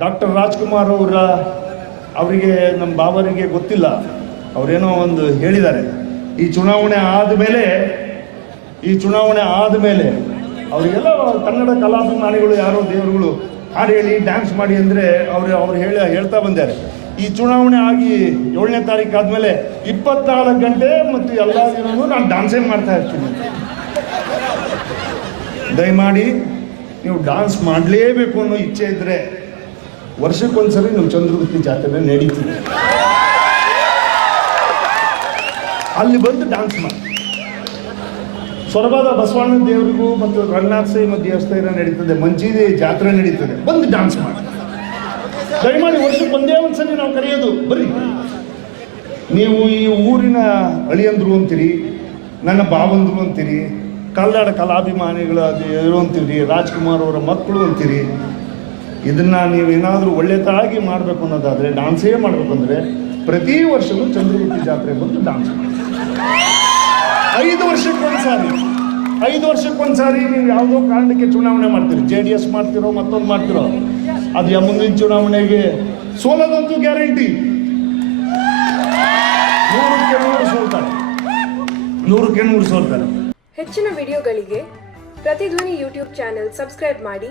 Doctor Rajkumar ಅವರ, ಅವರಿಗೆ ನಮ್ಮ ಬಾಬರಿಗೆ ಗೊತ್ತಿಲ್ಲ. ಅವರೇನೋ ಒಂದು ಹೇಳಿದ್ದಾರೆ. ಈ ಚುನಾವಣೆ ಆದಮೇಲೆ ಈ ಚುನಾವಣೆ ಆದಮೇಲೆ ಅವರಿಗೆಲ್ಲ ಕನ್ನಡ ಕಲಾಭಿಮಾನಿಗಳು ಯಾರೋ ದೇವರುಗಳು ಹಾಡು ಹೇಳಿ, ಡ್ಯಾನ್ಸ್ ಮಾಡಿ ಅಂದರೆ ಅವರು, ಅವ್ರು ಹೇಳಿ, ಹೇಳ್ತಾ ಬಂದಾರೆ. ಈ ಚುನಾವಣೆ ಆಗಿ ಏಳನೇ ತಾರೀಕು ಆದಮೇಲೆ ಇಪ್ಪತ್ನಾಲ್ಕು ಗಂಟೆ ಮತ್ತು ಎಲ್ಲ ದಿನವೂ ನಾನು ಡ್ಯಾನ್ಸೇ ಮಾಡ್ತಾ ಇರ್ತೀನಿ. ದಯಮಾಡಿ ನೀವು ಡಾನ್ಸ್ ಮಾಡಲೇಬೇಕು ಅನ್ನೋ ಇಚ್ಛೆ ಇದ್ದರೆ ವರ್ಷಕ್ಕೊಂದ್ಸರಿ ನಮ್ಮ ಚಂದ್ರಗುತ್ತಿ ಜಾತ್ರೆ ನಡೀತೀವಿ ಅಲ್ಲಿ ಬಂದು ಡ್ಯಾನ್ಸ್ ಮಾಡಿ. ಸೊರಬಾದ ಬಸವಣ್ಣ ದೇವರಿಗೂ ಮತ್ತು ರಂಗನಾಥ ಸೇಮ ದೇವಸ್ಥಾನ ನಡೀತದೆ, ಮಂಜಿದೆ ಜಾತ್ರೆ ನಡೀತದೆ. ಬಂದು ಡ್ಯಾನ್ಸ್ ಮಾಡಿ. ದಯಮಾಡಿ ವರ್ಷಕ್ಕೆ ಒಂದೇ ಒಂದ್ಸರಿ ನಾವು ಕರೆಯೋದು, ಬರ್ರಿ. ನೀವು ಈ ಊರಿನ ಅಳಿಯಂದ್ರು ಅಂತೀರಿ, ನನ್ನ ಬಾವಂದ್ರು ಅಂತೀರಿ ಕನ್ನಡ ಕಲಾಭಿಮಾನಿಗಳ ಅಂತೀರಿ ರಾಜ್ಕುಮಾರ್ ಅವರ ಮಕ್ಕಳು ಅಂತೀರಿ ಇದನ್ನ ನೀವೇನಾದರೂ ಒಳ್ಳೆತಾಗಿ ಮಾಡಬೇಕು ಅನ್ನೋದಾದರೆ ಡಾನ್ಸೇ ಮಾಡಬೇಕು ಅಂದ್ರೆ ಪ್ರತಿ ವರ್ಷವೂ ಚಂದ್ರಗುತ್ತಿ ಜಾತ್ರೆ ಬಂದು ಡಾನ್ಸ್ ಮಾಡಿ ಐದು ವರ್ಷಕ್ಕೊಂದ್ಸಾರಿ ಐದು ವರ್ಷಕ್ಕೊಂದ್ಸಾರಿ ನೀವು ಯಾವುದೋ ಕಾರಣಕ್ಕೆ ಚುನಾವಣೆ ಮಾಡ್ತೀರಿ. ಜೆ ಡಿ ಎಸ್ ಮಾಡ್ತಿರೋ, ಮತ್ತೊಂದು ಮಾಡ್ತಿರೋ. ಅದು ಯಾವ ಮುಂದಿನ ಚುನಾವಣೆಗೆ ಸೋಲೋದಂತೂ ಗ್ಯಾರಂಟಿ. ನೂರಕ್ಕೆ ನೂರು ಸೋಲ್ತಾರೆ. ನೂರಕ್ಕೆ ನೂರು ಸೋಲ್ತಾರೆ. ಹೆಚ್ಚಿನ ವಿಡಿಯೋಗಳಿಗೆ ಪ್ರತಿಧ್ವನಿ ಯೂಟ್ಯೂಬ್ ಚಾನೆಲ್ ಸಬ್ಸ್ಕ್ರೈಬ್ ಮಾಡಿ.